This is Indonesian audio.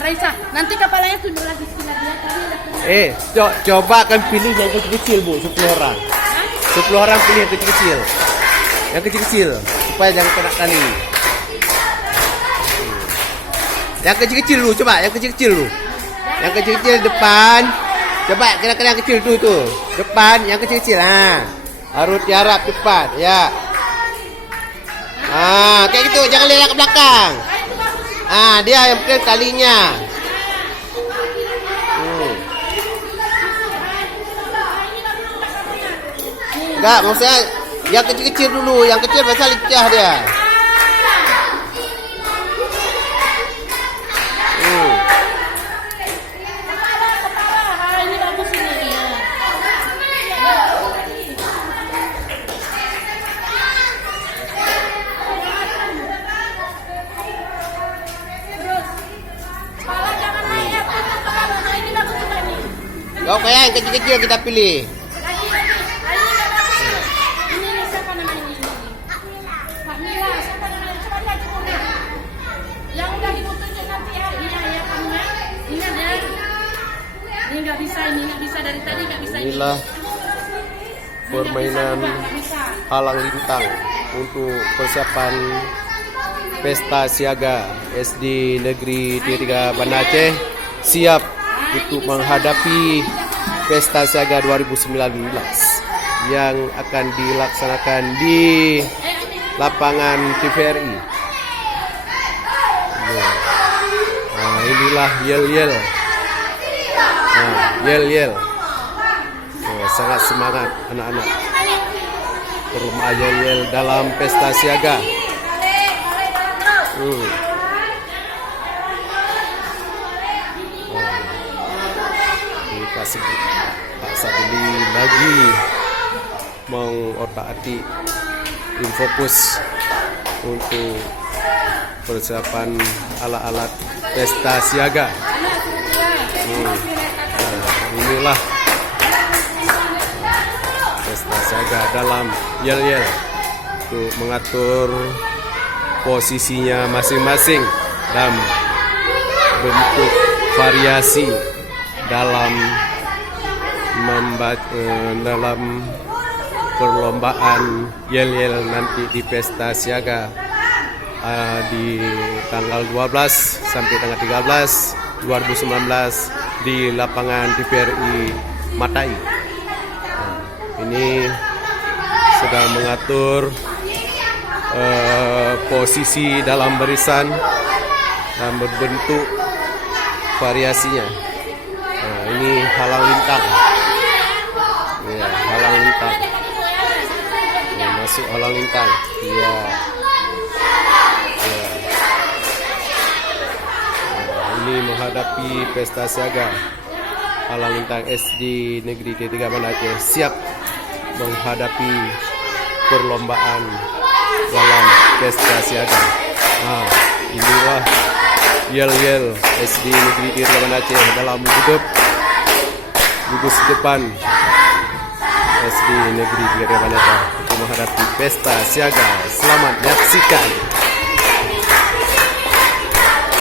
Raisa, nanti kepalanya tunjuk lagi sila dia tadi. Coba kan pilih yang kecil-kecil, Bu, 10 orang. 10 orang pilih yang kecil-kecil. Yang kecil-kecil supaya jangan kena tali. Yang kecil-kecil lu, coba yang kecil-kecil lu. Yang kecil-kecil depan. Coba kira-kira yang kecil tuh. Depan yang kecil-kecil. Harus tiarap cepat, ya. Kayak gitu, jangan lihat ke belakang. Dia yang penting talinya. Enggak, maksudnya yang kecil-kecil dulu, yang kecil biasa licah dia. Kau kayak yang kecil-kecil kita pilih. Inilah permainan halang lintang untuk persiapan Pesta Siaga SD Negeri 3 Banda Aceh siap untuk menghadapi Pesta Siaga 2019 yang akan dilaksanakan di lapangan TVRI. Inilah yel-yel. Yel-yel. Sangat semangat anak-anak perlombaan yel-yel dalam Pesta Siaga. Pak Sabili lagi mengotak-atik infokus untuk persiapan alat-alat Pesta Siaga. Inilah Pesta Siaga dalam yel-yel untuk mengatur posisinya masing-masing dalam bentuk variasi dalam dalam perlombaan yel-yel nanti di Pesta Siaga di tanggal 12 sampai tanggal 13 2019 di lapangan TVRI Matai. Ini sedang mengatur posisi dalam barisan dan berbentuk variasinya. Ini halang lintang. Ya, halang lintang. Masuk halang lintang. Ya. Ini menghadapi Pesta Siaga halang lintang SD Negeri 3 Banda Aceh siap menghadapi perlombaan dalam Pesta Siaga. Inilah yel-yel SD Negeri 3 Banda Aceh dalam gugus depan SD Negeri 3 Banda Aceh untuk menghadapi Pesta Siaga. Selamat menyaksikan.